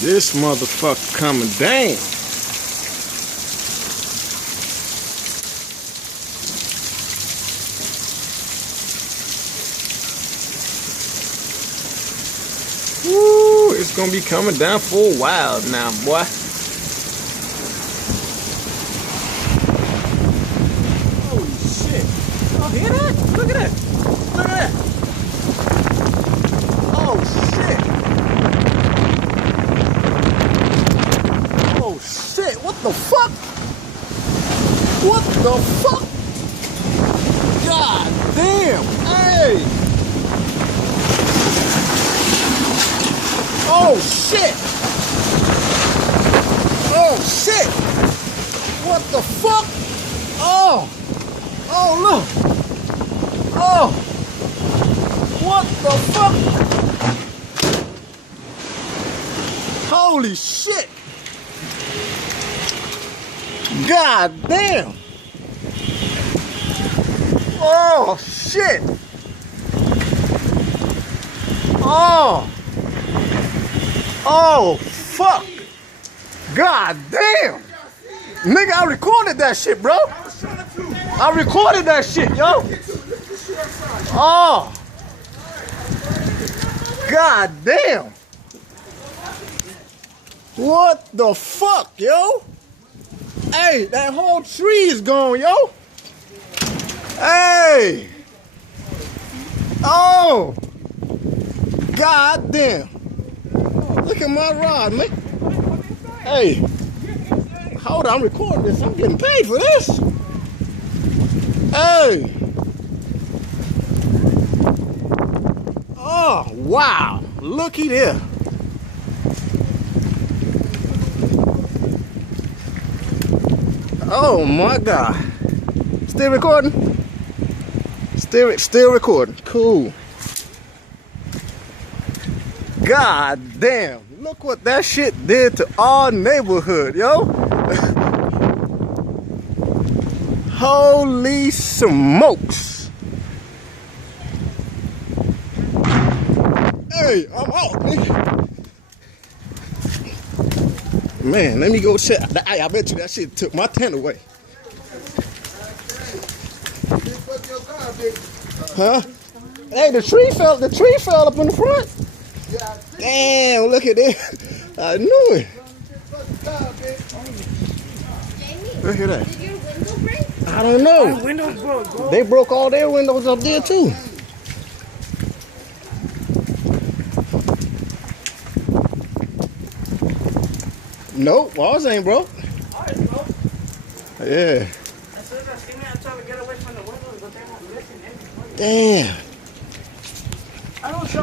This motherfucker coming down. Woo, it's gonna be coming down for a while now, boy. Holy shit. Oh, hear that? Look at that. Look at that. Oh, shit. Oh, shit. What the fuck? What the fuck? God damn. Hey. Oh shit! Oh shit! What the fuck? Oh! Oh look! Oh! What the fuck? Holy shit! God damn! Oh shit! Oh! Oh, fuck. God damn. Nigga, I recorded that shit, bro. I recorded that shit, yo. Oh. God damn. What the fuck, yo? Hey, that whole tree is gone, yo. Hey. Oh. God damn. Look at my rod, man. Hey, hold on, I'm recording this. I'm getting paid for this. Hey. Oh, wow. Looky there. Oh, my God. Still recording? Still recording. Cool. God damn, look what that shit did to our neighborhood, yo. Holy smokes. Hey, I'm out, nigga. Man, let me go check. I bet you that shit took my tent away. Huh? Hey, the tree fell up in the front. Damn, look at this. I knew it. Look at that. Did your window break? I don't know. The windows broke, bro. They broke all their windows up there too. Nope, ours ain't broke. Alright, bro. Yeah. As soon as I see me, I'm trying to get away from the windows, but they won't listen. Damn. I don't show